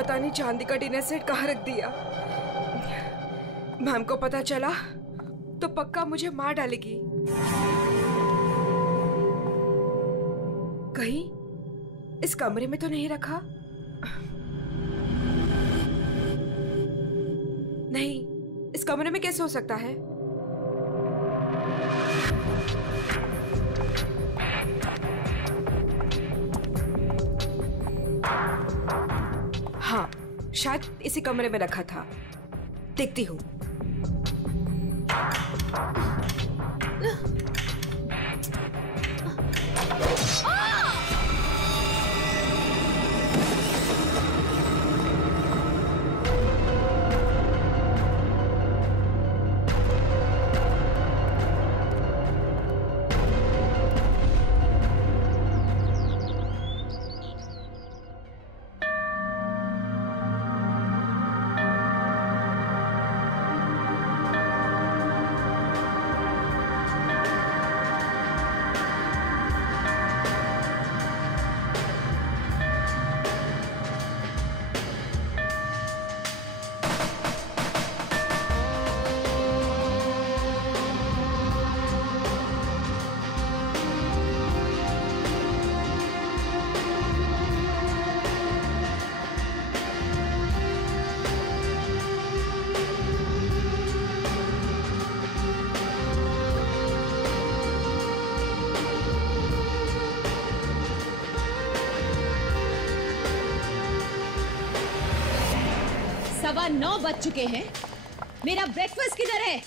पता नहीं चांदी का डिनर सेट कहाँ रख दिया। मैम को पता चला तो पक्का मुझे मार डालेगी। कहीं इस कमरे में तो नहीं रखा? नहीं, इस कमरे में कैसे हो सकता है? हाँ, शायद इसी कमरे में रखा था। देखती हूँ। सवा 9 बज चुके हैं। मेरा ब्रेकफास्ट किधर है?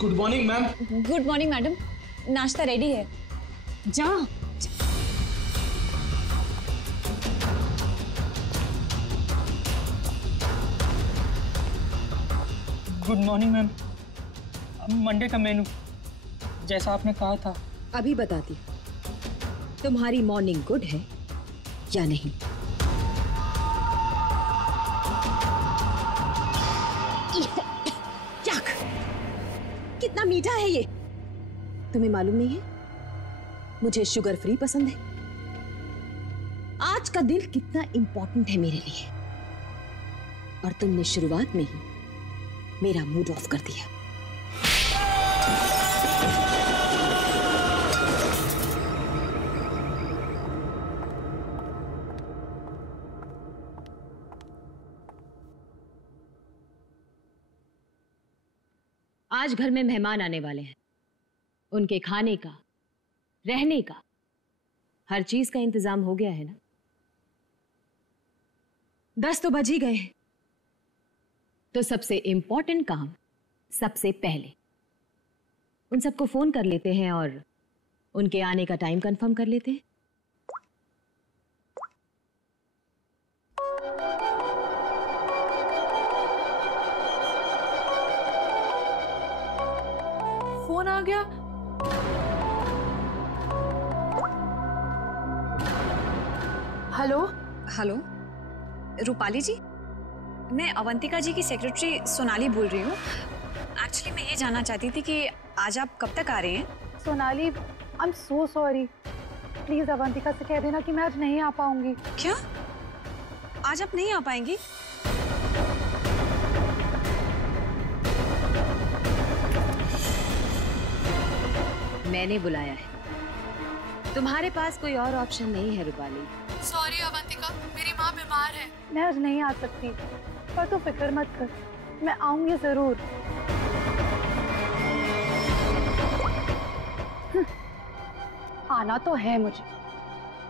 Good morning ma'am. Good morning madam, नाश्ता रेडी है। जा। Good morning ma'am. मंडे का मेनू जैसा आपने कहा था। अभी बताती तुम्हारी मॉर्निंग गुड है या नहीं। कितना मीठा है ये, तुम्हें मालूम नहीं है? मुझे शुगर फ्री पसंद है। आज का दिन कितना इंपॉर्टेंट है मेरे लिए, और तुमने शुरुआत में ही मेरा मूड ऑफ कर दिया। आज घर में मेहमान आने वाले हैं। उनके खाने का, रहने का, हर चीज का इंतजाम हो गया है ना? 10 तो बज ही गए हैं। तो सबसे इंपॉर्टेंट काम सबसे पहले उन सबको फोन कर लेते हैं और उनके आने का टाइम कंफर्म कर लेते हैं। फोन आ गया। हेलो हेलो, रूपाली जी, मैं अवंतिका जी की सेक्रेटरी सोनाली बोल रही हूँ। एक्चुअली मैं ये जानना चाहती थी कि आज आप कब तक आ रहे हैं? Sonali, I am so sorry. Please Avantika से कह देना कि मैं आज नहीं आ पाऊंगी। क्या? आज आप नहीं आ पाएंगी? मैंने बुलाया है, तुम्हारे पास कोई और ऑप्शन नहीं है रूपाली। सॉरी अवंतिका, मेरी माँ बीमार है। मैं आज नहीं आ सकती, पर तू फिक्र मत कर, मैं आऊंगी जरूर। आना तो है मुझे,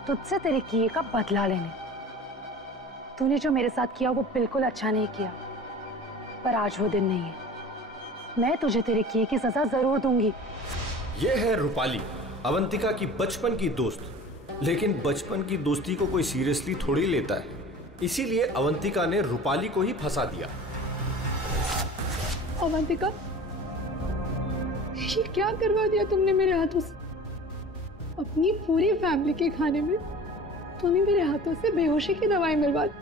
तुझसे तेरे किए का बदला लेने। तूने जो मेरे साथ किया वो बिल्कुल अच्छा नहीं किया, पर आज वो दिन नहीं है। मैं तुझे तेरे किए की सजा जरूर दूंगी। ये है रूपाली, अवंतिका की बचपन की दोस्त। लेकिन बचपन की दोस्ती को कोई सीरियसली थोड़ी लेता है, इसीलिए अवंतिका ने रूपाली को ही फंसा दिया। अवंतिका, ये क्या करवा दिया तुमने मेरे हाथों से? अपनी पूरी फैमिली के खाने में तूने मेरे हाथों से बेहोशी की दवाई मिलवा दी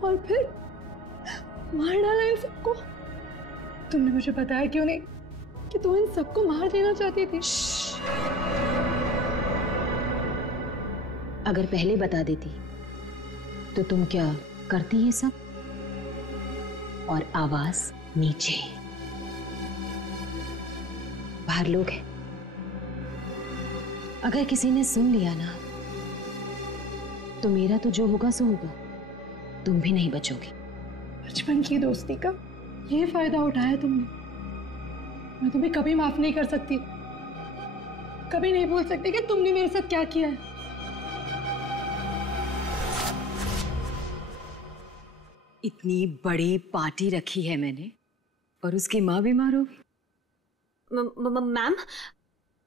और फिर मार डाला इन सबको। तुमने मुझे बताया क्यों नहीं कि तू इन सबको मार देना चाहती थी? अगर पहले बता देती तो तुम क्या करती ये सब? और आवाज नीचे, बाहर लोग हैं, अगर किसी ने सुन लिया ना तो मेरा तो जो होगा सो होगा, तुम भी नहीं बचोगे। बचपन की दोस्ती का ये फायदा उठाया तुमने। मैं तुम्हें कभी माफ नहीं कर सकती, कभी नहीं भूल सकती कि तुमने मेरे साथ क्या किया है। इतनी बड़ी पार्टी रखी है मैंने और उसकी माँ बीमार होगी। मैम,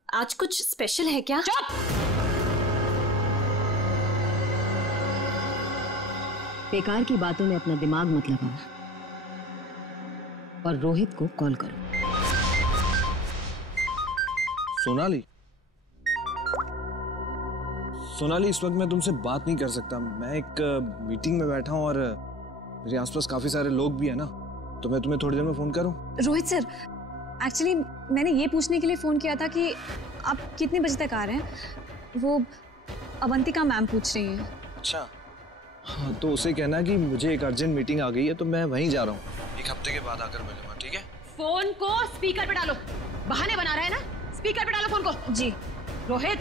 आज कुछ स्पेशल है क्या? बेकार की बातों में अपना दिमाग मत लगाओ और रोहित को कॉल करो। सोनाली, इस वक्त मैं तुमसे बात नहीं कर सकता। मैं एक मीटिंग में बैठा हूं और मेरे आसपास काफी सारे लोग भी हैं ना, तो मैं तुम्हें थोड़ी देर में फोन करूं? रोहित सर, एक्चुअली मैंने ये पूछने के लिए फ़ोन किया था कि आप कितने बजे तक आ रहे हैं। वो अवंतिका मैम पूछ रही हैं। अच्छा, हाँ तो उसे कहना कि मुझे एक अर्जेंट मीटिंग आ गई है, तो मैं वहीं जा रहा हूँ। एक हफ्ते के बाद आकर मिलूंगा, ठीक है? फोन को स्पीकर पे डालो। बहाने बना रहा है ना, स्पीकर पे डालो फोन को। जी। रोहित,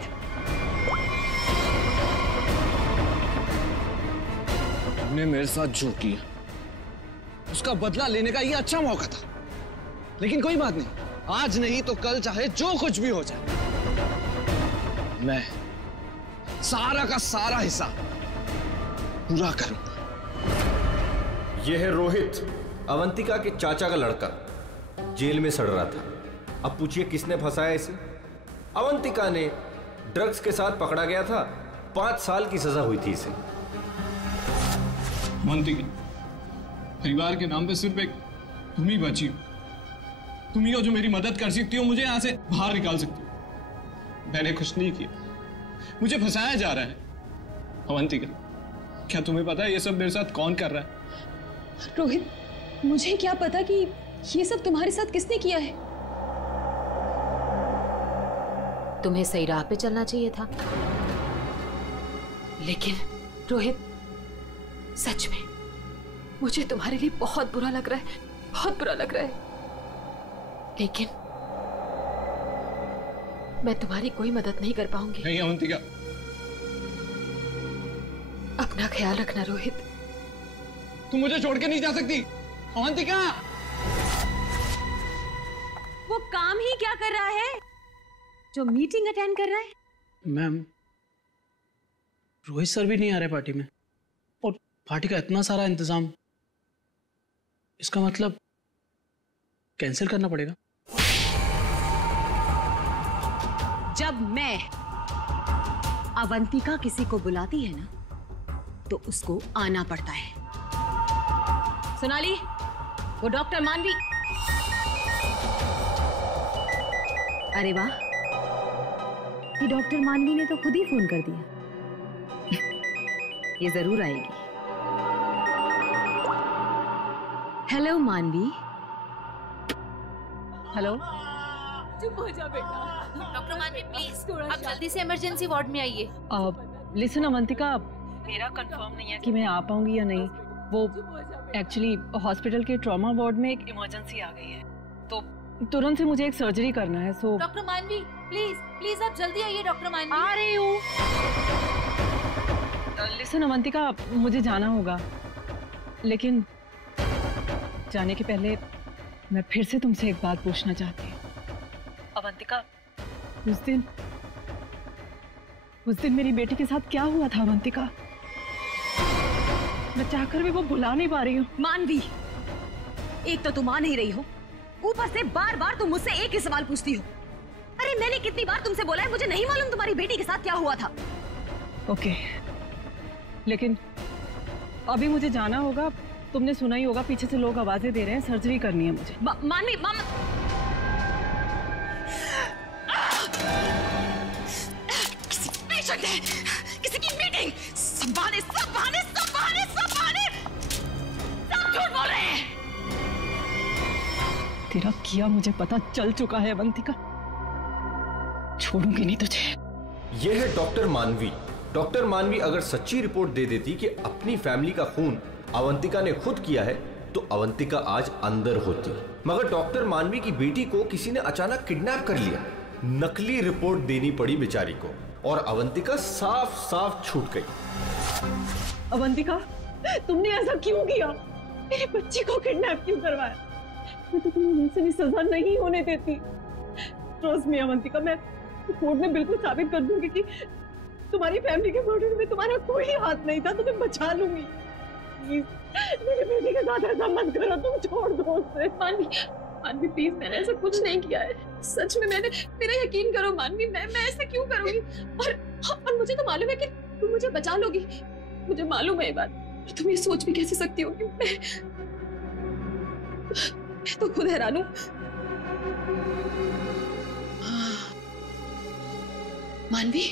तुमने मेरे साथ जो किया उसका बदला लेने का ये अच्छा मौका था, लेकिन कोई बात नहीं, आज नहीं तो कल चाहे जो कुछ भी हो जाए, मैं सारा का सारा हिस्सा पूरा करूंगा। यह है रोहित, अवंतिका के चाचा का लड़का, जेल में सड़ रहा था। अब पूछिए किसने फंसाया इसे? अवंतिका ने ड्रग्स के साथ पकड़ा गया था, 5 साल की सजा हुई थी इसे। अवंतिका, परिवार के नाम पे सिर्फ एक तुम ही बची हो। तुम ही हो जो मेरी मदद कर सकती हो, मुझे यहां से बाहर निकाल सकती हो। मैंने कुछ नहीं किया, मुझे फंसाया जा रहा है। अवंतिका, क्या तुम्हें पता है ये सब मेरे साथ कौन कर रहा है? रोहित, मुझे क्या पता कि ये सब तुम्हारे साथ किसने किया है। तुम्हें सही राह पे चलना चाहिए था। लेकिन रोहित, सच में मुझे तुम्हारे लिए बहुत बुरा लग रहा है, बहुत बुरा लग रहा है। लेकिन मैं तुम्हारी कोई मदद नहीं कर पाऊंगी। नहीं अवंतिका, अपना ख्याल रखना रोहित। तुम मुझे छोड़ के नहीं जा सकती। अवंतिका, वो काम ही क्या कर रहा है जो मीटिंग अटेंड कर रहा है? मैम, रोहित सर भी नहीं आ रहे पार्टी में और पार्टी का इतना सारा इंतजाम, इसका मतलब कैंसिल करना पड़ेगा। जब मैं अवंतिका किसी को बुलाती है ना तो उसको आना पड़ता है। सोनाली, वो डॉक्टर मानवी। अरे वाह, ये डॉक्टर मानवी ने तो खुद ही फोन कर दिया। ये जरूर आएगी। हेलो मानवी। हेलो। चुप हो जा बेटा। डॉक्टर मानवी प्लीज, आप जल्दी से इमरजेंसी वार्ड में आइए। लिसन अवंतिका, मेरा कंफर्म नहीं है कि मैं आ पाऊंगी या नहीं। वो एक्चुअली हॉस्पिटल के ट्रॉमा वार्ड में एक इमरजेंसी आ गई है, तो तुरंत से मुझे एक सर्जरी करना है। सो डॉक्टर मानवी प्लीज प्लीज आप जल्दी आइए। डॉक्टर मानवी आ रही हूँ। लिसन अवंतिका, मुझे जाना होगा, लेकिन जाने के पहले मैं फिर से तुमसे एक बात पूछना चाहती हूँ। अवंतिका, उस दिन मेरी बेटी के साथ क्या हुआ था अवंतिका? मैं चाहकर भी वो भुला नहीं पा रही हूँ। मानवी, एक तो तुम आ नहीं रही हो, ऊपर से बार बार तुम मुझसे एक ही सवाल पूछती हो। अरे मैंने कितनी बार तुमसे बोला है मुझे नहीं मालूम तुम्हारी बेटी के साथ क्या हुआ था। ओके, लेकिन अभी मुझे जाना होगा। तुमने सुना ही होगा, पीछे से लोग आवाजें दे रहे हैं, सर्जरी करनी है मुझे। मानवी, किसी पेशेंट है, किसी की तेरा किया मुझे पता चल चुका है अवंतिका, छोड़ूंगी नहीं तुझे। यह है डॉक्टर मानवी। डॉक्टर मानवी अगर सच्ची रिपोर्ट दे देती कि अपनी फैमिली का खून अवंतिका ने खुद किया है तो अवंतिका आज अंदर होती, मगर डॉक्टर मानवी की बेटी को किसी ने अचानक किडनैप कर लिया। नकली रिपोर्ट देनी पड़ी बेचारी को और अवंतिका साफ साफ छूट गई। अवंतिका, तुमने ऐसा क्यों किया? मेरे बच्चे को किडनैप क्यों करवाया? मैं तो तुम्हें मुझसे भी सजा नहीं होने देती। ट्रस्ट मी अवंतिका, मैं कोर्ट में बिल्कुल साबित कर दूंगी कि तुम्हारी फैमिली के मर्डर में तुम्हारा कोई हाथ नहीं था। तुम्हें बचा लूंगी। प्लीज मेरे बेटे के साथ ऐसा मत करो, तुम छोड़ दो उसे। मानवी प्लीज, मैंने ऐसा कुछ नहीं किया है, सच में। मेरा यकीन करो मानवी, मैं ऐसा क्यों करूंगी? और मुझे तो मालूम है कि तुम मुझे बचा लोगी, मुझे मालूम है ये बात। तुम ये सोच भी कैसे सकती हो कि मैं तो खुद हैरान हूं। मानवी,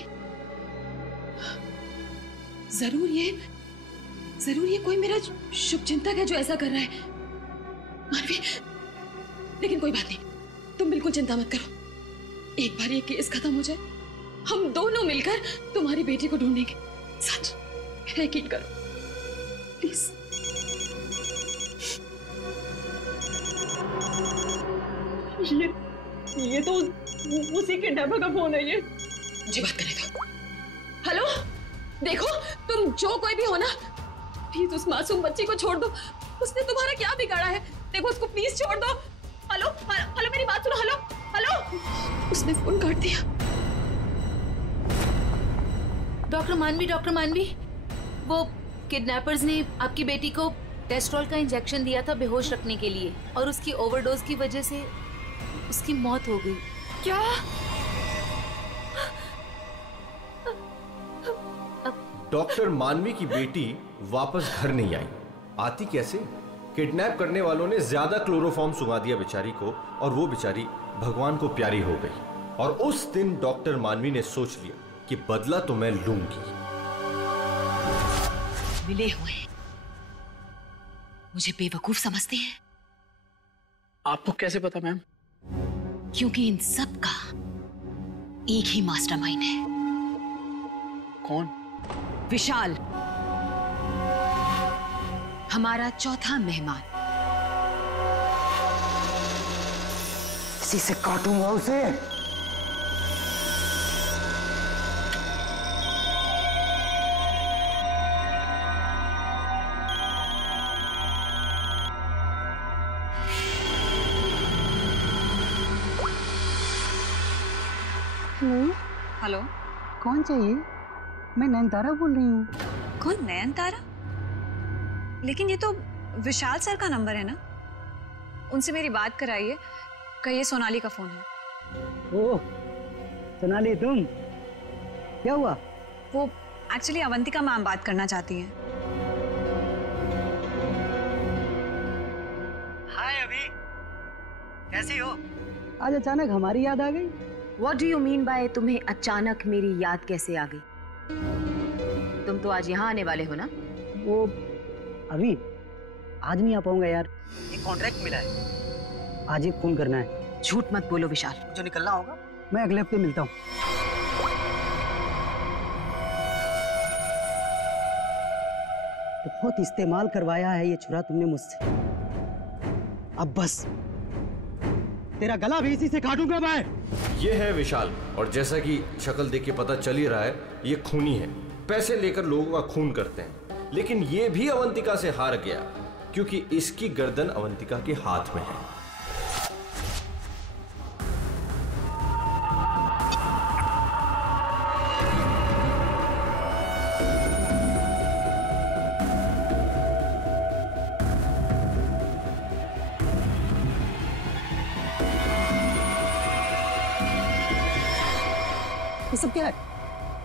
जरूर ये कोई मेरा शुभचिंतक है जो ऐसा कर रहा है। मानवी, लेकिन कोई बात नहीं, तुम बिल्कुल चिंता मत करो। एक बार ये केस खत्म हो जाए, हम दोनों मिलकर तुम्हारी बेटी को ढूंढेंगे। सच, मेरा यकीन करो प्लीज। ये तो उसी किडनैपर का फोन है। ये मुझे बात करने दो। हेलो, देखो तुम जो कोई भी हो ना, प्लीज उस मासूम बच्ची को छोड़ दो। उसने तुम्हारा क्या बिगाड़ा है? देखो उसको प्लीज छोड़ दो। हेलो हेलो, मेरी बात सुनो। हेलो हेलो, उसने फोन काट दिया। डॉक्टर मानवी, वो किडनैपर्स ने आपकी बेटी को टेस्ट्रॉल का इंजेक्शन दिया था बेहोश रखने के लिए, और उसकी ओवरडोज की वजह से उसकी मौत हो गई। क्या? डॉक्टर मानवी की बेटी वापस घर नहीं आई। आती कैसे? किडनैप करने वालों ने ज्यादा क्लोरोफॉर्म सुंघा दिया बेचारी को, और वो बेचारी भगवान को प्यारी हो गई। और उस दिन डॉक्टर मानवी ने सोच लिया कि बदला तो मैं लूंगी। मिले हुए मुझे बेवकूफ समझते हैं। आपको कैसे पता मैम? क्योंकि इन सब का एक ही मास्टरमाइंड है। कौन? विशाल, हमारा चौथा मेहमान। इसी से काटूंगा उसे। हेलो, कौन चाहिए? मैं नयनतारा बोल रही हूँ। कौन? नयनतारा? लेकिन ये तो विशाल सर का नंबर है ना, उनसे मेरी बात कराइए। कहिए सोनाली का फोन है। ओह सोनाली, तुम? क्या हुआ? वो एक्चुअली अवंतिका मैम बात करना चाहती हैं। हाय अभी, कैसी हो? आज अचानक हमारी याद आ गई। What do you mean by तुम्हें अचानक मेरी याद कैसे आ गई? तुम तो आज यहाँ आने वाले हो ना? वो अभी आज नहीं आ पाऊंगा यार, एक कॉन्ट्रैक्ट मिला है, आज ही फोन करना है। झूठ मत बोलो विशाल। जो निकलना होगा मैं अगले हफ्ते मिलता हूँ। बहुत इस्तेमाल करवाया है ये छुरा तुमने मुझसे, अब बस तेरा गला भी इसी से काटूंगा मैं। ये है विशाल, और जैसा कि शक्ल देख के पता चल ही रहा है ये खूनी है। पैसे लेकर लोगों का खून करते हैं, लेकिन ये भी अवंतिका से हार गया क्योंकि इसकी गर्दन अवंतिका के हाथ में है। ये सब क्या है?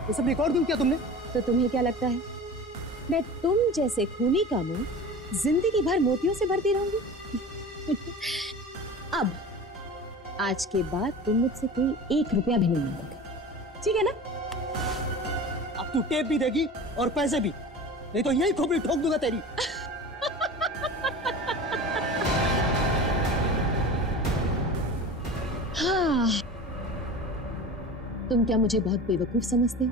ये सब रिकॉर्ड क्यों किया तुमने? तो तुम्हें क्या लगता है मैं तुम जैसे खूनी का मुंह जिंदगी भर मोतियों से भरती रहूंगी? अब आज के बाद तुम मुझसे कोई 1 रुपया भी नहीं मांगोगे, ठीक है ना? अब तू टेप भी देगी और पैसे भी, नहीं तो यही खोपड़ी ठोक दूंगा तेरी। हाँ, तुम क्या मुझे बहुत बेवकूफ समझते हो?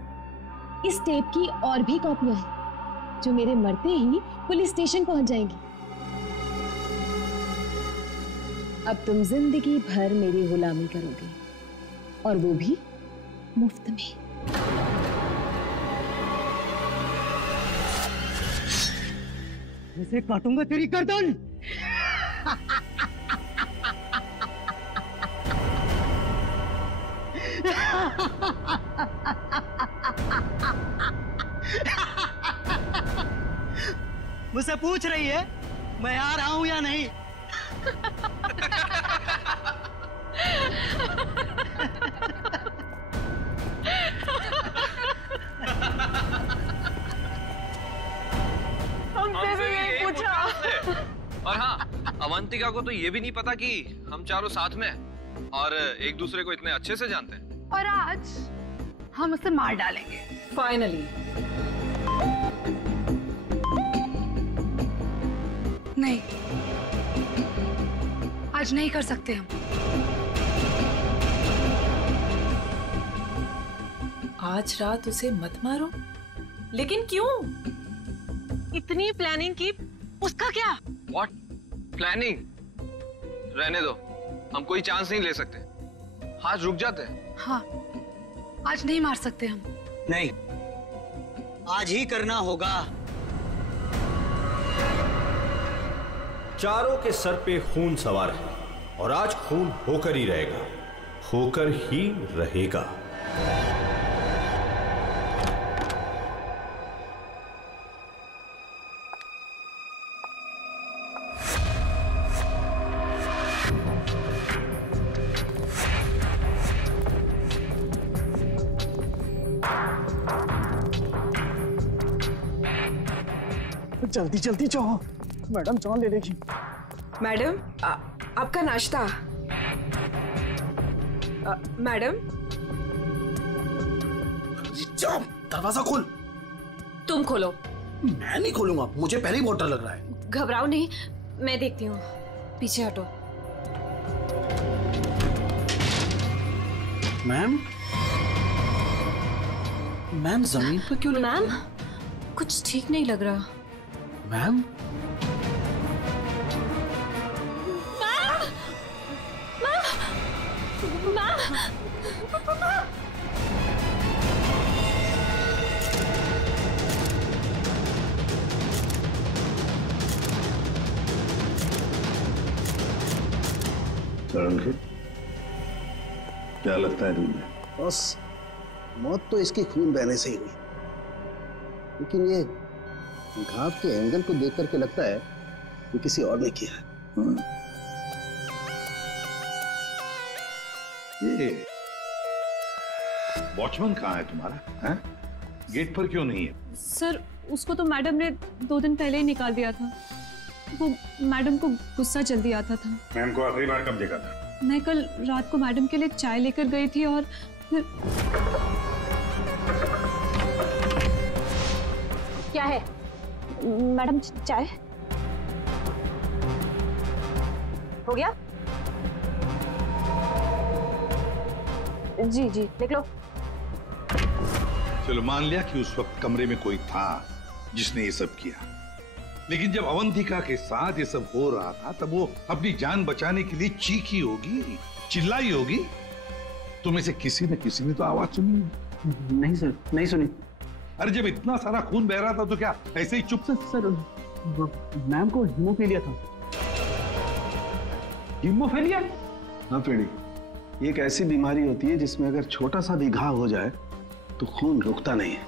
इस टेप की और भी कॉपियां हैं जो मेरे मरते ही पुलिस स्टेशन पहुंच जाएंगी। अब तुम जिंदगी भर मेरी गुलामी करोगे, और वो भी मुफ्त में। ऐसे काटूंगा तेरी गर्दन। मुझसे पूछ रही है मैं आ रहा हूं या नहीं? हमसे भी यही पूछा। और हाँ, अवंतिका को तो ये भी नहीं पता कि हम चारों साथ में हैं और एक दूसरे को इतने अच्छे से जानते हैं। और आज हम उसे मार डालेंगे फाइनली। नहीं, आज नहीं कर सकते हम। आज रात उसे मत मारो। लेकिन क्यों? इतनी प्लानिंग की, उसका क्या? What? प्लानिंग? रहने दो, हम कोई चांस नहीं ले सकते। हाथ रुक जाते हैं। हाँ, आज नहीं मार सकते हम। नहीं, आज ही करना होगा। चारों के सर पे खून सवार है और आज खून होकर ही रहेगा, होकर ही रहेगा। जल्दी जल्दी जाओ, मैडम जान ले लेगी। मैडम, आपका नाश्ता। मैडम, दरवाजा खोल। तुम खोलो। मैं नहीं खोलूंगा, मुझे पहले ही बहुत डर लग रहा है। घबराओ नहीं, मैं देखती हूँ। पीछे हटो। मैम, मैम जमीन पर क्यों? मैम, कुछ ठीक नहीं लग रहा। मैम, क्या लगता है तुम्हें? बस मौत तो इसकी खून बहने से ही हुई, लेकिन ये घाव के एंगल को देख करके लगता है कि किसी और ने किया है। ये वॉचमैन कहाँ है तुम्हारा? है? गेट पर क्यों नहीं है? सर, उसको तो मैडम ने 2 दिन पहले ही निकाल दिया था। वो मैडम को गुस्सा जल्दी आता था। मैम को आखिरी बार कब देखा था? मैं कल रात को मैडम के लिए चाय लेकर गई थी और फिर... क्या है मैडम? चाय हो गया? जी जी, देख लो। चलो मान लिया कि उस वक्त कमरे में कोई था जिसने ये सब किया, लेकिन जब अवंतिका के साथ ये सब हो रहा था तब वो अपनी जान बचाने के लिए चीखी होगी, चिल्लाई होगी। तुम्हें से किसी न किसी ने तो आवाज सुनी? नहीं सर, नहीं सुनी। अरे जब इतना सारा खून बह रहा था तो क्या ऐसे ही चुप से? सर, मैम को हीमोफीलिया था। हीमोफीलिया? हाँ पेड़ी, ये एक ऐसी बीमारी होती है जिसमें अगर छोटा सा भी घाव हो जाए तो खून रुकता नहीं है।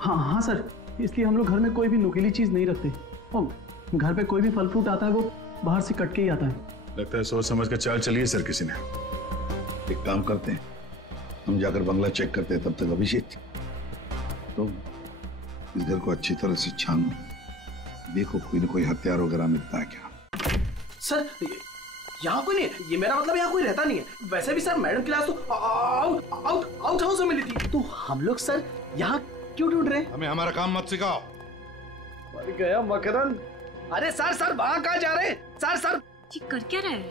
हाँ हाँ सर, इसलिए हम लोग घर में कोई भी नुकीली चीज नहीं रखते। और घर पे कोई भी फल फ्रूट आता है वो बाहर से कट के ही आता है। लगता है सोच समझ कर चाल चलिए सर किसी ने। एक काम करते हैं, हम जाकर बंगला चेक करते हैं, तब तक अभिषेक तो इस घर को अच्छी तरह से छानो, देखो कोई न कोई हथियार वगैरह मिलता है क्या। सर, यहाँ कोई नहीं है, ये मेरा मतलब यहाँ कोई रहता नहीं है। वैसे भी सर मैडम की लाश तो आउट हाउस में मिली थी, तो हम लोग सर यहाँ क्यों ढूंढ रहे हैं? हमें हमारा काम मत सिखाओ। मर गया मकरंद। अरे सर, वहाँ कहाँ जा रहे हैं? सर ये कर क्या रहे हैं?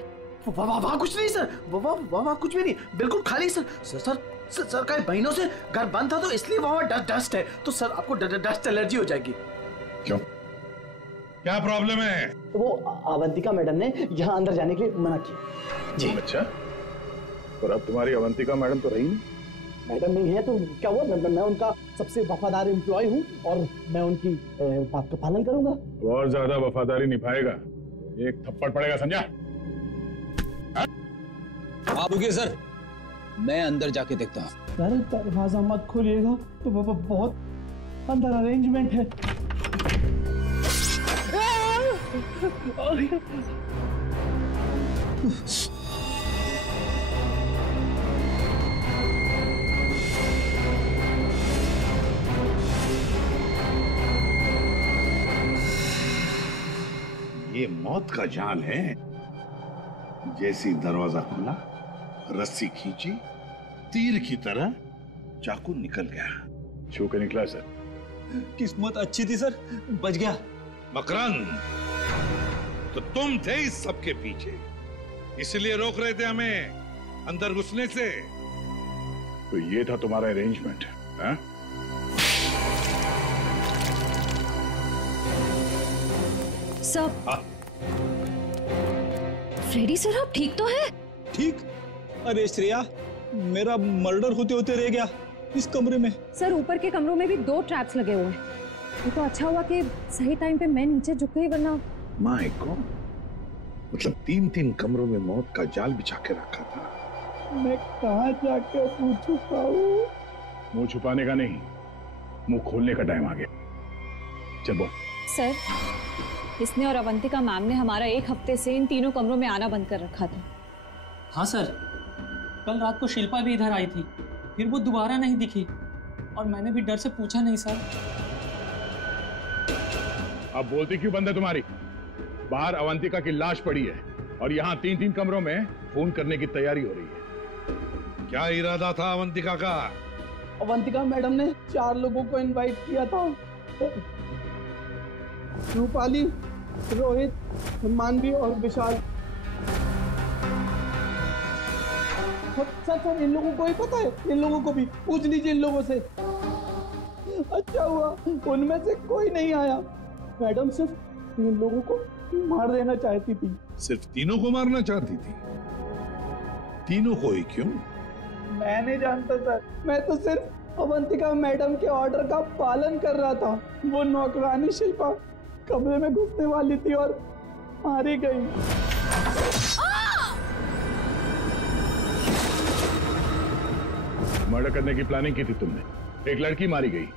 वहाँ कुछ नहीं सर, वहाँ कुछ भी नहीं, बिल्कुल खाली सर। सर कई महीनों से घर बंद था तो इसलिए वहाँ डस्ट है, तो सर आपको डस्ट एलर्जी हो जाएगी। क्यों, क्या प्रॉब्लम है? वो अवंतिका मैडम ने यहाँ अंदर जाने के लिए मना किया जी। अच्छा, और अब तुम्हारी अवंतिका मैडम तो रही नहीं? मैडम नहीं है तो क्या हुआ, मैं उनका सबसे वफादार एम्प्लॉय हूँ और मैं उनकी बात का पालन करूंगा। और ज्यादा वफादारी निभाएगा एक थप्पड़ पड़ेगा, समझा? आप रुकिए सर, मैं अंदर जाके देखता हूँ। सर दरवाजा मत खोलिएगा, तो बहुत अंदर अरेंजमेंट है। ये मौत का जाल है। जैसी दरवाजा खुला, रस्सी खींची, तीर की तरह चाकू निकल गया। छू के निकला सर। किस्मत अच्छी थी सर, बच गया। मकरंद, तो तुम थे इस सब के पीछे, इसलिए रोक रहे थे हमें अंदर घुसने से। तो ये था तुम्हारा अरेंजमेंट, हाँ? सर, फ्रेडी सर आप ठीक तो है? ठीक? अरे श्रेया, मेरा मर्डर होते होते रह गया इस कमरे में। सर ऊपर के कमरों में भी 2 ट्रैप्स लगे हुए हैं। ये तो अच्छा हुआ कि सही टाइम पे मैं नीचे झुक गई, वरना माय गॉड, मतलब 3 कमरों में मौत का जाल बिछा के रखा था। मैं कहाँ जाके मुंह छुपाऊं? मुंह छुपाने का नहीं, मुंह खोलने का टाइम आ गया। चल बोल। सर, इसने और अवंतिका मैम ने हमारा 1 हफ्ते से इन तीनों कमरों में आना बंद कर रखा था। हाँ सर, कल रात को शिल्पा भी इधर आई थी, फिर वो दोबारा नहीं दिखी और मैंने भी डर से पूछा नहीं सर। अब बोलती क्यों बंद है तुम्हारी? बाहर अवंतिका की लाश पड़ी है और यहाँ 3 कमरों में फोन करने की तैयारी हो रही है। क्या इरादा था अवंतिका का? अवंतिका मैडम ने 4 लोगों को इनवाइट किया था, रूपाली, रोहित, मानवी और विशाल। सर इन लोगों को ही पता है, इन लोगों को भी पूछ लीजिए इन लोगों से। अच्छा हुआ उनमें से कोई नहीं आया। मैडम सिर्फ इन लोगों को मार देना चाहती थी। सिर्फ तीनों को मारना चाहती थी? तीनों को ही क्यों? मैं नहीं जानता सर, मैं तो सिर्फ अवंतिका मैडम के ऑर्डर का पालन कर रहा था। वो नौकरानी शिल्पा कमरे में घुसने वाली थी और मारी गई। मर्डर करने की प्लानिंग की थी तुमने, एक लड़की मारी गई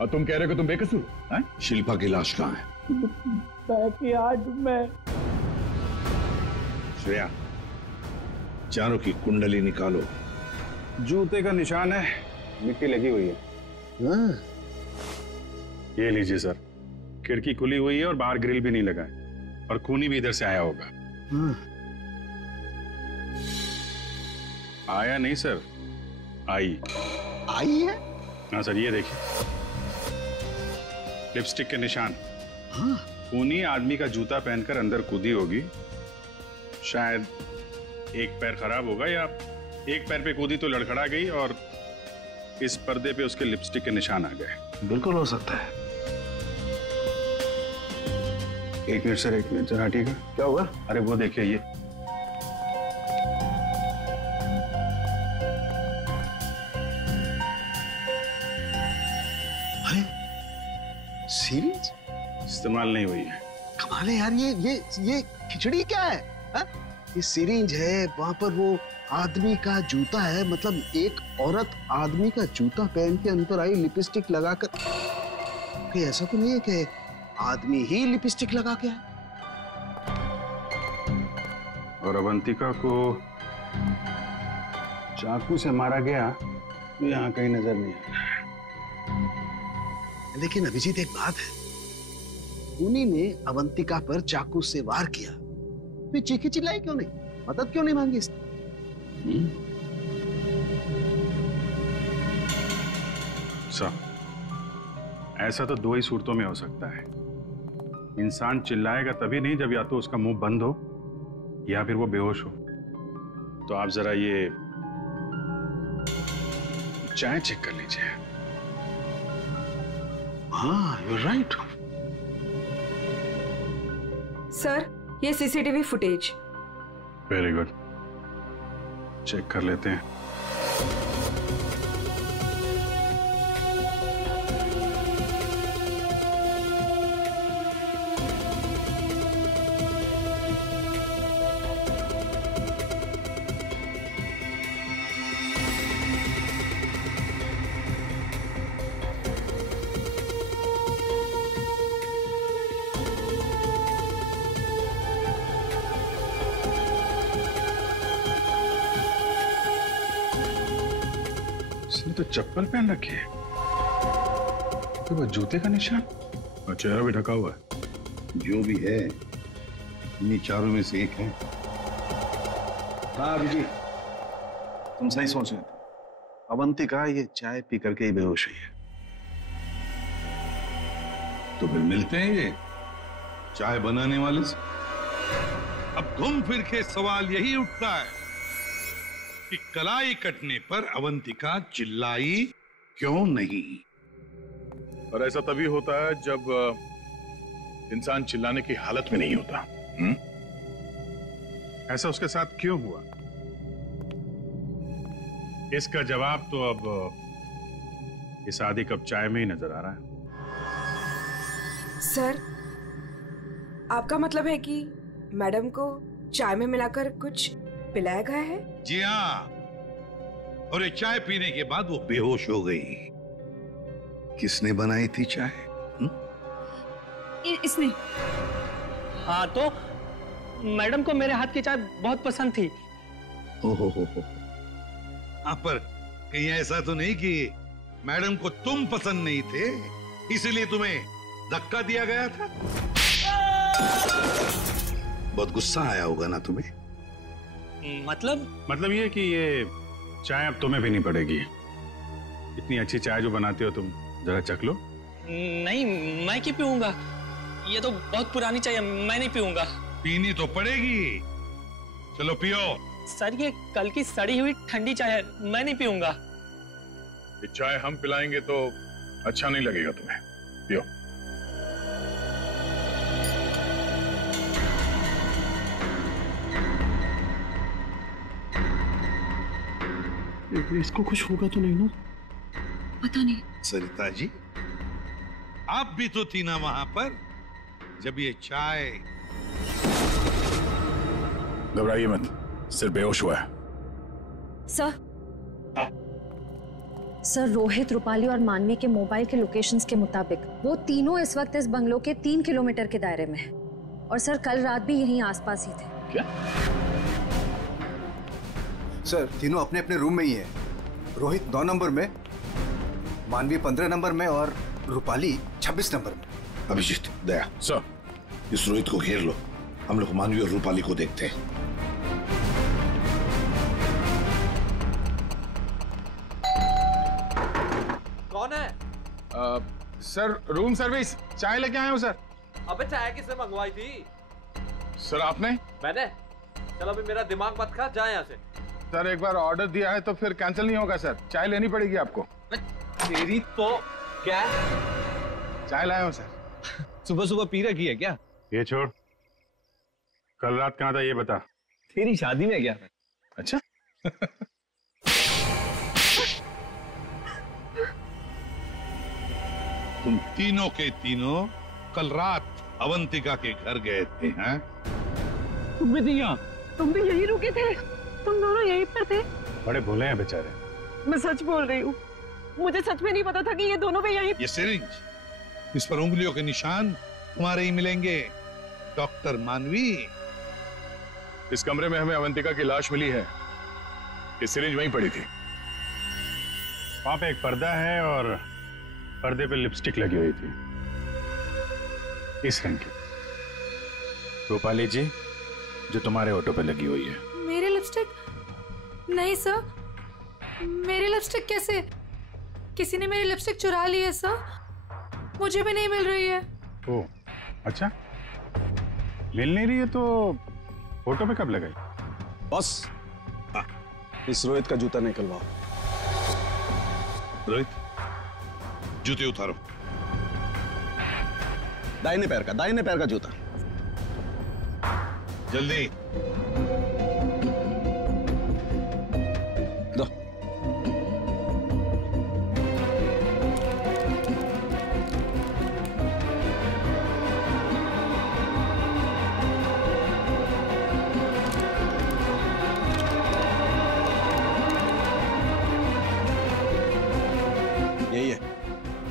और तुम कह रहे हो कि तुम बेकसूर हैं? शिल्पा की लाश कहाँ है? बैकयार्ड में। श्रेया, चारों की कुंडली निकालो। जूते का निशान है, मिट्टी लगी हुई है। हाँ। ये लीजिए सर, खिड़की खुली हुई है और बाहर ग्रिल भी नहीं लगा है और खूनी भी इधर से आया होगा। हाँ। आया नहीं सर, आई है? हाँ सर, ये देखिए लिपस्टिक के निशान। हाँ। खूनी आदमी का जूता पहनकर अंदर कूदी होगी। शायद एक पैर खराब होगा या एक पैर पे कूदी तो लड़खड़ा गई और इस पर्दे पे उसके लिपस्टिक के निशान आ गए। बिल्कुल हो सकता है। एक मिनट सर, एक मिनट सर, हटिएगा। क्या हुआ? अरे वो देखिए, ये सीरीज इस्तेमाल नहीं हुई है। कमाल है यार, ये खिचड़ी क्या है? हा? ये सिरिंज है, वहां पर वो आदमी का जूता है, मतलब एक औरत आदमी का जूता पहन के अंदर आई लिपस्टिक लगाकर। कहीं ऐसा तो नहीं है कि आदमी ही लिपस्टिक लगा के आए? और अवंतिका को चाकू से मारा गया तो यहाँ कहीं नजर नहीं आया। लेकिन अभिजीत एक बात है, खूनी ने अवंतिका पर चाकू से वार किया, फिर चीखी चिल्लाई क्यों नहीं? मदद क्यों नहीं मांगी इसने? ऐसा तो 2 ही सूरतों में हो सकता है। इंसान चिल्लाएगा तभी नहीं जब या तो उसका मुंह बंद हो या फिर वो बेहोश हो। तो आप जरा ये चाय चेक कर लीजिए। हाँ, you're right. सर, ये CCTV footage. Very good, check कर लेते हैं। तो चप्पल पहन रखी है, तो वो जूते का निशान और चेहरा भी ढका हुआ है। जो भी है, इन्हीं चारों में से एक है। हाँ अभिजीत, तुम सही सोच रहे थे। अवंतिका ये चाय पी करके ही बेहोश हुई है। तो फिर मिलते हैं ये चाय बनाने वाले से। अब घूम फिर के सवाल यही उठता है कि कलाई कटने पर अवंतिका चिल्लाई क्यों नहीं? और ऐसा तभी होता है जब इंसान चिल्लाने की हालत में नहीं होता। ऐसा उसके साथ क्यों हुआ? इसका जवाब तो अब इस आधी कप चाय में ही नजर आ रहा है। सर, आपका मतलब है कि मैडम को चाय में मिलाकर कुछ पिलाया गया है? जी हाँ, और ये चाय पीने के बाद वो बेहोश हो गई। किसने बनाई थी चाय? इसने। हाँ, तो मैडम को मेरे हाथ की चाय बहुत पसंद थी। हो। हाँ, पर कहीं ऐसा तो नहीं कि मैडम को तुम पसंद नहीं थे, इसलिए तुम्हें धक्का दिया गया था? बहुत गुस्सा आया होगा ना तुम्हें? मतलब ये कि ये चाय अब तुम्हें भी नहीं पड़ेगी। इतनी अच्छी चाय जो बनाते हो तुम, जरा चख लो। नहीं, मैं क्यों पीऊंगा? ये तो बहुत पुरानी चाय है, मैं नहीं पीऊंगा। पीनी तो पड़ेगी, चलो पियो। सर, ये कल की सड़ी हुई ठंडी चाय है, मैं नहीं पीऊंगा। ये चाय हम पिलाएंगे तो अच्छा नहीं लगेगा तुम्हें, पियो। इसको कुछ होगा तो नहीं ना? पता नहीं। सरिता जी, आप भी तो थी ना वहां पर जब ये चाय। घबराइए मत, सिर्फ बेहोश हुआ है। सर, रोहित, रूपाली और मानवी के मोबाइल के लोकेशंस के मुताबिक वो तीनों इस वक्त इस बंगलो के 3 किलोमीटर के दायरे में हैं। और सर, कल रात भी यहीं आसपास ही थे। क्या? सर, तीनों अपने अपने रूम में ही है। रोहित 9 नंबर में, मानवी 15 नंबर में और रूपाली 26 नंबर में। अभिजीत, दया सर, इस रोहित को घेर लो, हम लोग मानवी और रूपाली को देखते हैं। कौन है? सर, रूम सर्विस, चाय लेके आए हो सर। अबे चाय किसने मंगवाई थी? सर, आपने? मैंने। चलो अभी मेरा दिमाग मत खा, जा यहाँ से। सर, एक बार ऑर्डर दिया है तो फिर कैंसिल नहीं होगा सर, चाय लेनी पड़ेगी आपको। तेरी तो क्या? चाय लाया हूँ सर। सुबह सुबह पी रखी है क्या? ये छोड़, कल रात कहाँ था ये बता। तेरी शादी में गया था। अच्छा। तुम तीनों के तीनों कल रात अवंतिका के घर गए थे, हैं? तुम भी थी यहाँ? तुम भी यही रुके थे? तुम दोनों यहीं पर थे? बड़े भोले हैं बेचारे। मैं सच बोल रही हूँ, मुझे सच में नहीं पता था कि ये दोनों भी यहीं। ये सिरिंज, इस पर उंगलियों के निशान तुम्हारे ही मिलेंगे, डॉक्टर मानवी। इस कमरे में हमें अवंतिका की लाश मिली है, ये सिरिंज वहीं पड़ी थी। वहां पे एक पर्दा है और पर्दे पे लिपस्टिक लगी हुई थी, इस रंग की। रूपाली जी, जो तुम्हारे ऑटो पे लगी हुई है। मेरी लिपस्टिक? नहीं सर, मेरी लिपस्टिक कैसे? किसी ने मेरी लिपस्टिक चुरा ली है सर, मुझे भी नहीं मिल रही है। ओह, अच्छा, मिल नहीं रही है तो फोटो पे कब लगाई? बॉस, इस रोहित का जूता निकलवाओ। रोहित, जूते उतारो। दाहिने पैर का जूता। जल्दी। दो।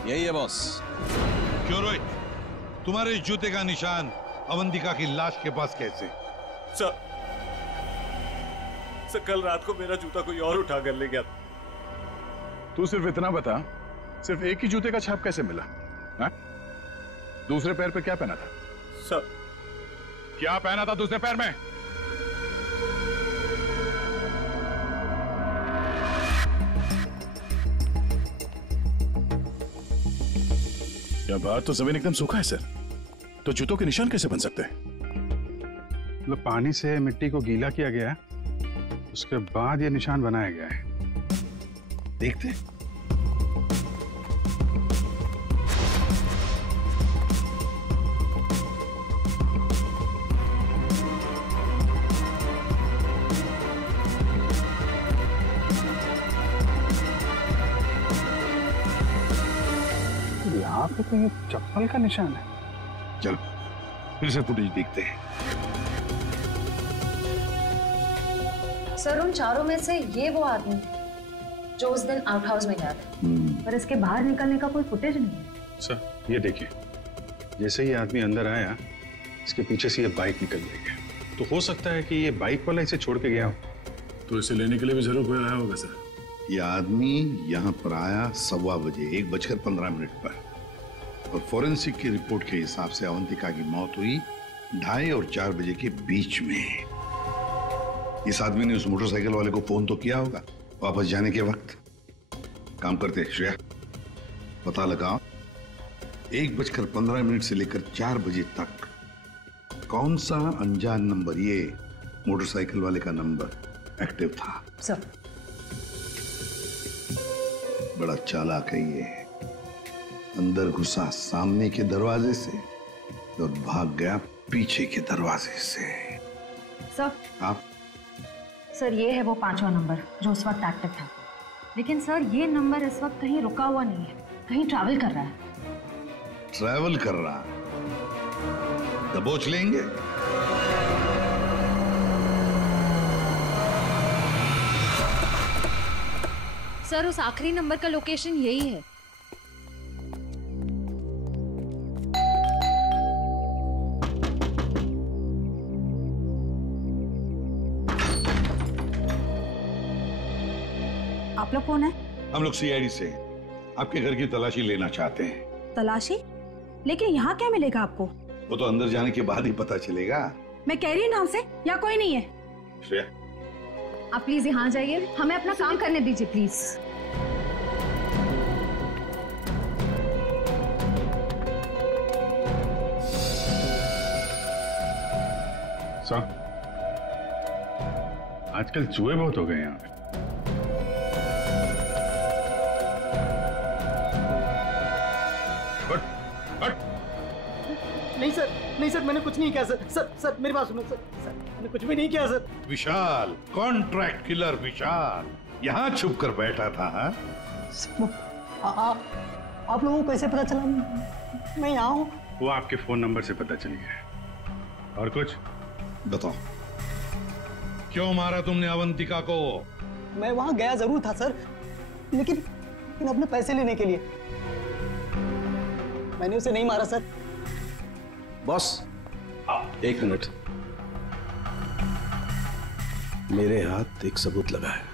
यही है बॉस। क्यों रोहित, तुम्हारे इस जूते का निशान अवंतिका की लाश के पास कैसे? सर, कल रात को मेरा जूता कोई और उठा कर ले गया। तू सिर्फ इतना बता, सिर्फ एक ही जूते का छाप कैसे मिला? हा? दूसरे पैर पे क्या पहना था? सर, क्या पहना था दूसरे पैर में? क्या बाहर तो जमीन एकदम सूखा है सर, तो जूतों के निशान कैसे बन सकते हैं? मतलब पानी से मिट्टी को गीला किया गया है, उसके बाद ये निशान बनाया गया है। देखते। यहाँ पे तो ये चप्पल का निशान है। चलो फिर से फुटेज देखते हैं। सर, उन चारों में से ये वो आदमी जो उस दिन आउट हाउस में गया था, पर इसके बाहर निकलने का कोई फुटेज नहीं है। सर, ये देखिए, जैसे ही आदमी अंदर आया, इसके पीछे से ये बाइक निकल गई। तो हो सकता है कि ये बाइक वाला इसे छोड़ के गया हो। तो इसे लेने के लिए भी जरूर कोई आया होगा सर। ये आदमी यहाँ पर आया 1:15 बजे, 1:15 पर, और फोरेंसिक की रिपोर्ट के हिसाब से अवंतिका की मौत हुई 2:30 और 4 बजे के बीच में। इस आदमी ने उस मोटरसाइकिल वाले को फोन तो किया होगा वापस जाने के वक्त। काम करते श्रेया, पता लगाओ 1:15 से लेकर 4 बजे तक कौन सा अनजान नंबर, ये मोटरसाइकिल वाले का नंबर एक्टिव था। सर, बड़ा चालाक है ये। अंदर घुसा सामने के दरवाजे से और भाग गया पीछे के दरवाजे से। सर, आप? सर, ये है वो 5वां नंबर जो उस वक्त एक्टिव था। लेकिन सर, ये नंबर इस वक्त कहीं रुका हुआ नहीं है, कहीं ट्रैवल कर रहा है। ट्रैवल कर रहा? दबोच लेंगे। सर, उस आखिरी नंबर का लोकेशन यही है। आप लोग कौन है? हम लोग सीआईडी से आपके घर की तलाशी लेना चाहते हैं। तलाशी? लेकिन यहाँ क्या मिलेगा आपको? वो तो अंदर जाने के बाद ही पता चलेगा। मैं कह रही हूँ नाम से, यहाँ कोई नहीं है। श्रेया, आप प्लीज यहाँ जाइए, हमें अपना काम करने दीजिए प्लीज। सर, आजकल चूहे बहुत हो गए यहाँ पे। नहीं सर, मैंने कुछ नहीं किया सर। सर मेरी बात सुनो सर, मैंने कुछ भी नहीं किया सर। विशाल, कॉन्ट्रैक्ट किलर विशाल, यहाँ छुप कर बैठा था। आप लोगों को कैसे पता चला मैं यहाँ हूँ? वो आपके फोन नंबर से पता चल गया। और कुछ बताओ, क्यों मारा तुमने अवंतिका को? मैं वहां गया जरूर था सर, लेकिन अपने पैसे लेने के लिए। मैंने उसे नहीं मारा सर। Boss, 1 minute. मेरे हाथ एक सबूत लगा है।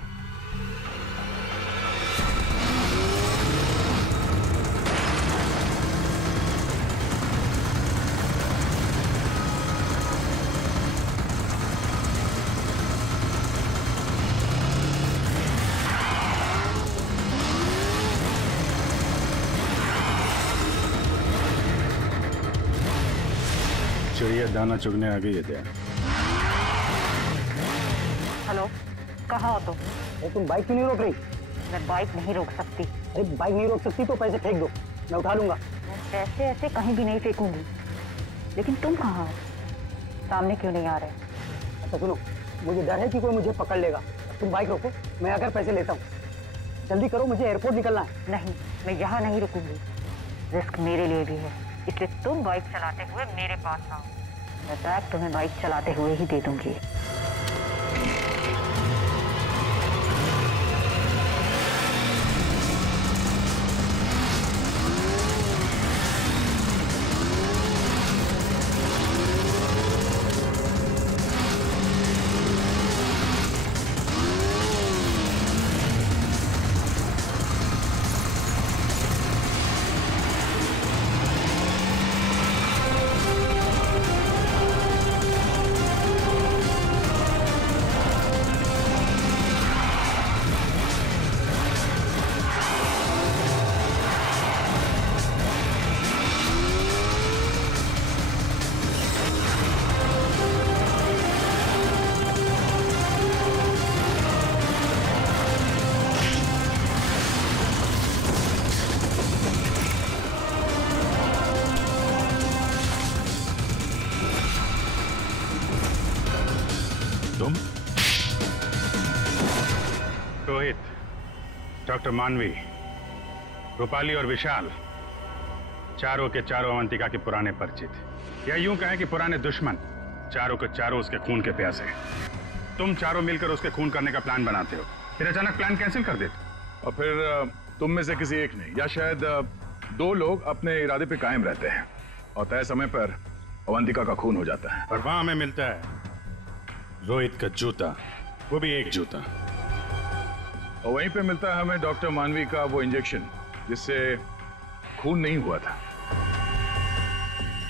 चिड़िया दाना चुगने आ गई है। हेलो, कहाँ हो तुम? तुम बाइक क्यों नहीं रोक रही? मैं बाइक नहीं रोक सकती। अरे बाइक नहीं रोक सकती तो पैसे फेंक दो, मैं उठा लूंगा। मैं पैसे ऐसे कहीं भी नहीं फेंकूंगी। लेकिन तुम कहाँ हो? सामने क्यों नहीं आ रहे? अच्छा सुनो, मुझे डर है कि कोई मुझे पकड़ लेगा। तुम बाइक रोको, मैं आकर पैसे लेता हूँ। जल्दी करो, मुझे एयरपोर्ट निकलना है। नहीं, मैं यहाँ नहीं रुकूंगी। रिस्क मेरे लिए भी है, इसलिए तुम बाइक चलाते हुए मेरे पास आओ। मैं बैग तुम्हें बाइक चलाते हुए ही दे दूंगी। रोहित, डॉक्टर मानवी, रूपाली और विशाल, चारों के चारों अवंतिका के पुराने परिचित, या यूं कहें कि पुराने दुश्मन। चारों के चारों उसके खून के प्यासे। तुम चारों मिलकर उसके खून करने का प्लान बनाते हो, फिर अचानक प्लान कैंसिल कर देते। और फिर तुम में से किसी एक ने या शायद दो लोग अपने इरादे पे कायम रहते हैं और तय समय पर अवंतिका का खून हो जाता है। और वहां हमें मिलता है रोहित का जूता, वो भी एक जूता। और वहीं पे मिलता है हमें डॉक्टर मानवी का वो इंजेक्शन जिससे खून नहीं हुआ था।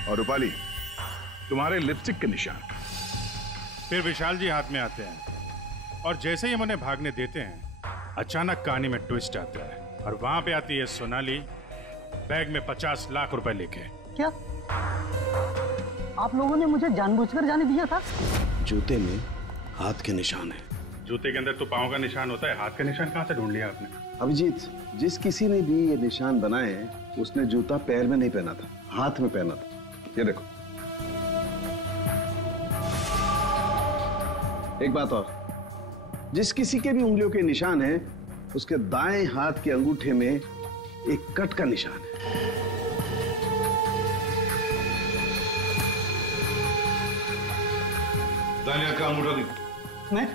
और रूपाली, तुम्हारे लिपस्टिक के निशान। फिर विशाल जी हाथ में आते हैं और जैसे ही हम उन्हें भागने देते हैं, अचानक कहानी में ट्विस्ट आता है और वहां पे आती है सोनाली बैग में 50 लाख रुपए लेके। क्या आप लोगों ने मुझे जानबूझकर जाने दिया था? जूते में हाथ के निशान है। जूते के अंदर तो पांव का निशान होता है, हाथ का निशान कहां से ढूंढ लिया आपने? अभिजीत, जिस किसी ने भी ये निशान बनाए हैं उसने जूता पैर में नहीं पहना था, हाथ में पहना था। ये देखो। एक बात और, जिस किसी के भी उंगलियों के निशान है उसके दाएं हाथ के अंगूठे में एक कट का निशान है। दानिया का अंगूठा दिखा। मैं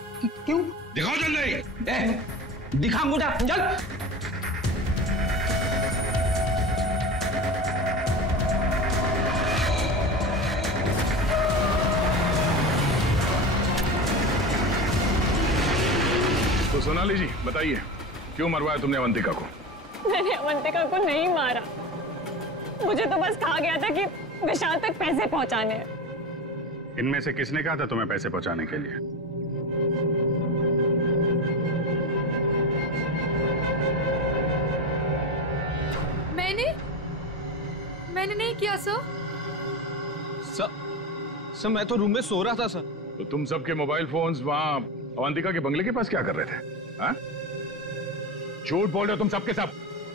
क्यों? दिखाओ जल्दी। दिखा अंगूठा, चल। तो सोनाली जी बताइए, क्यों मरवाया तुमने अवंतिका को? मैंने अवंतिका को नहीं मारा, मुझे तो बस कहा गया था कि विशाल तक पैसे पहुंचाने हैं। इनमें से किसने कहा था तुम्हें पैसे पहुंचाने के लिए? मैंने नहीं किया सर। सर मैं तो रूम में सो रहा था सर। तो तुम सबके मोबाइल फोन्स वहां अवंतिका के बंगले के पास क्या कर रहे थे? हाँ? झूठ बोल रहे हो तुम सबके सब।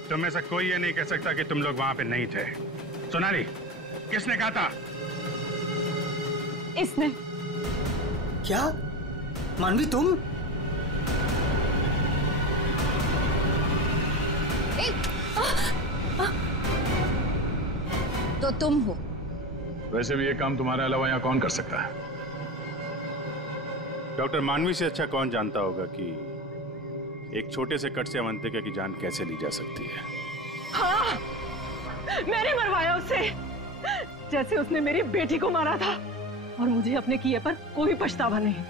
तुम में से कोई ये नहीं कह सकता कि तुम लोग वहां पे नहीं थे। सोनाली, किसने कहा था? इसने। क्या? मानवी तुम? तो तुम हो। वैसे भी ये काम तुम्हारे अलावा यहाँ कौन कर सकता है? डॉक्टर मानवी से अच्छा कौन जानता होगा कि एक छोटे से कट से अवंतिका की जान कैसे ली जा सकती है। हाँ, मैंने मरवाया उसे, जैसे उसने मेरी बेटी को मारा था। और मुझे अपने किए पर कोई पछतावा नहीं।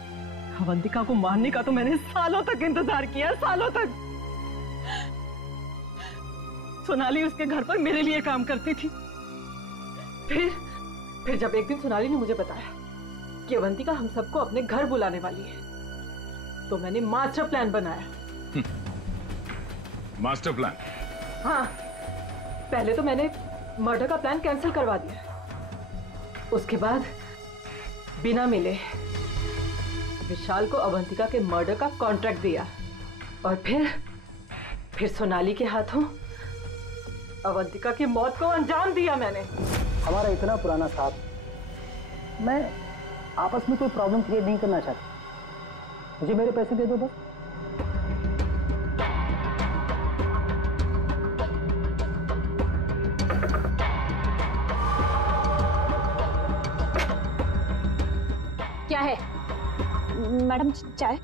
अवंतिका को मारने का तो मैंने सालों तक इंतजार किया, सालों तक। सोनाली उसके घर पर मेरे लिए काम करती थी। फिर जब एक दिन सोनाली ने मुझे बताया कि अवंतिका हम सबको अपने घर बुलाने वाली है, तो मैंने मास्टर प्लान बनाया। Master plan? हाँ, पहले तो मैंने मर्डर का प्लान कैंसिल करवा दिया। उसके बाद बिना मिले विशाल को अवंतिका के मर्डर का कॉन्ट्रैक्ट दिया और फिर सोनाली के हाथों अवंतिका की मौत को अंजाम दिया मैंने। हमारा इतना पुराना साथ, मैं आपस में कोई प्रॉब्लम क्रिएट नहीं करना चाहता। मुझे मेरे पैसे दे दो बस। क्या है? मैडम चाय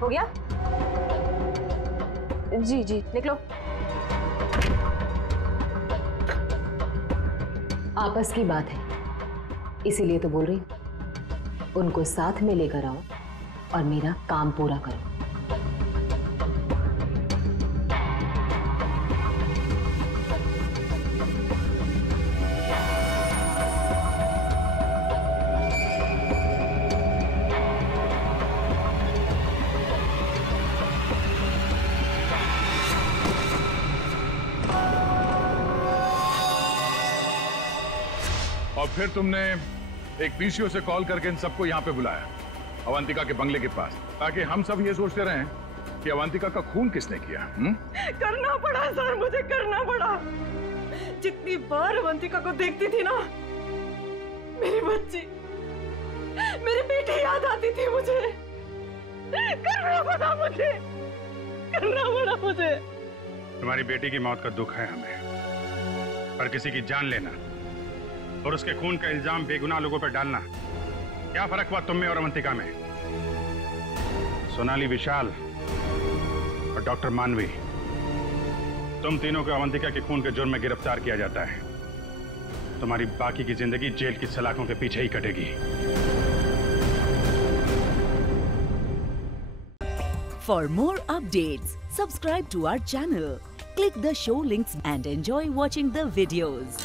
हो गया? जी जी निकलो। आपस की बात है, इसीलिए तो बोल रही हूँ, उनको साथ में लेकर आओ और मेरा काम पूरा करो। और फिर तुमने एक पीसीओ से कॉल करके इन सबको यहाँ पे बुलाया, अवंतिका के बंगले के पास, ताकि हम सब ये सोचते रहें कि अवंतिका का खून किसने किया। करना पड़ा सर, मुझे करना पड़ा। जितनी बार अवंतिका को देखती थी ना, मेरी बच्ची, मेरी बेटी याद आती थी मुझे। करना पड़ा मुझे, करना पड़ा मुझे। तुम्हारी बेटी की मौत का दुख है हमें, पर किसी की जान लेना और उसके खून का इल्जाम बेगुनाह लोगों पर डालना, क्या फर्क हुआ तुम में और अवंतिका में? सोनाली, विशाल और डॉक्टर मानवी, तुम तीनों को अवंतिका के खून के जुर्म में गिरफ्तार किया जाता है। तुम्हारी बाकी की जिंदगी जेल की सलाखों के पीछे ही कटेगी। For more updates, subscribe to our channel, click the show links and enjoy watching the videos.